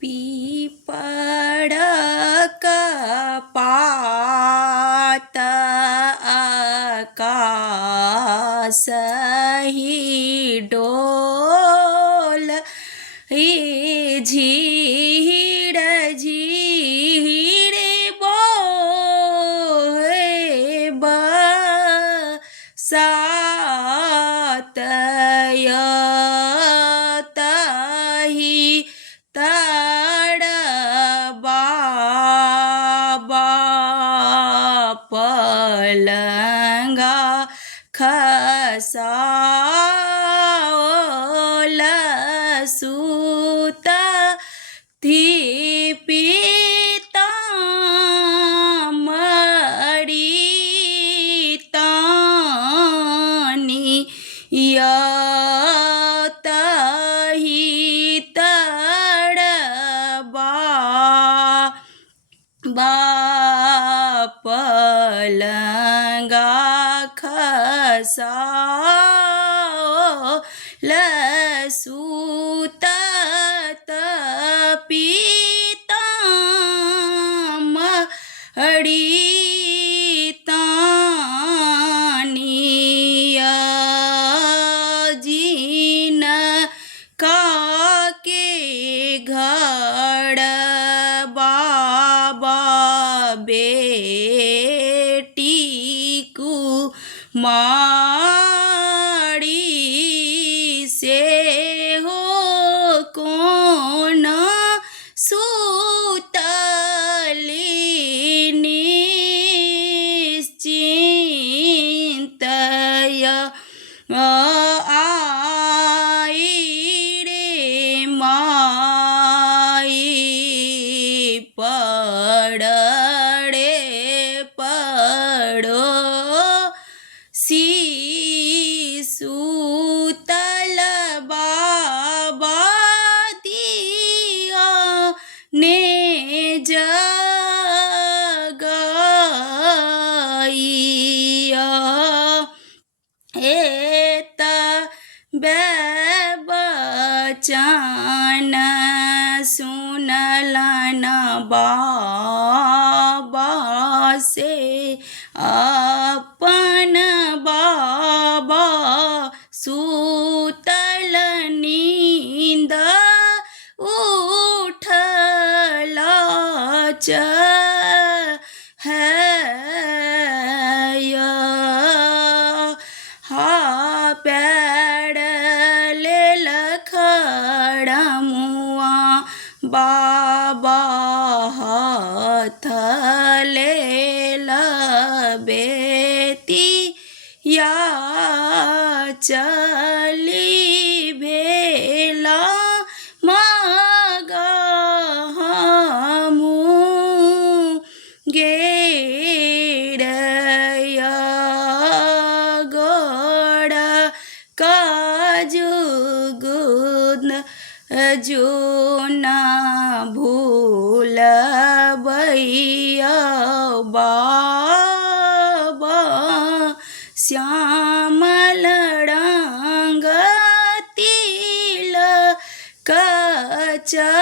पीपड़ का पात आकाश ही डोल ही झीड़ झीड़ बोहे बरसात यतहि तड़बा पलंगा खसाओल सूता थी पीतामढ़ी तानी यतहि तड़बा पलंगा खसाओल सूतत पीतामढ़ी तानी अजीन काके घर बाबा बेटी कुमारी से हो कौन सूतली निश्चिंतय आई रे माई पड़े पड़ो सूतल बाबा दिया ने जगाइया एत बचन सुनलन बाबा से अपन बाबा सूतल नींद उठला पैड़ ले लखड़मुआ बाबा हाथ ले बेती या चली भेला मगा हमू गेड़या गोड़ काजुगुन जो न भूल भैया बाबा श्यामल रंग तिल कचा